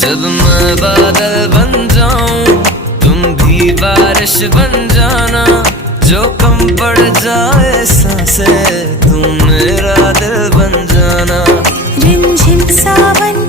जब मैं बादल बन जाऊं तुम भी बारिश बन जाना, जो कम पड़ जाए सांसें तुम मेरा दिल बन जाना। रिमझिम सावन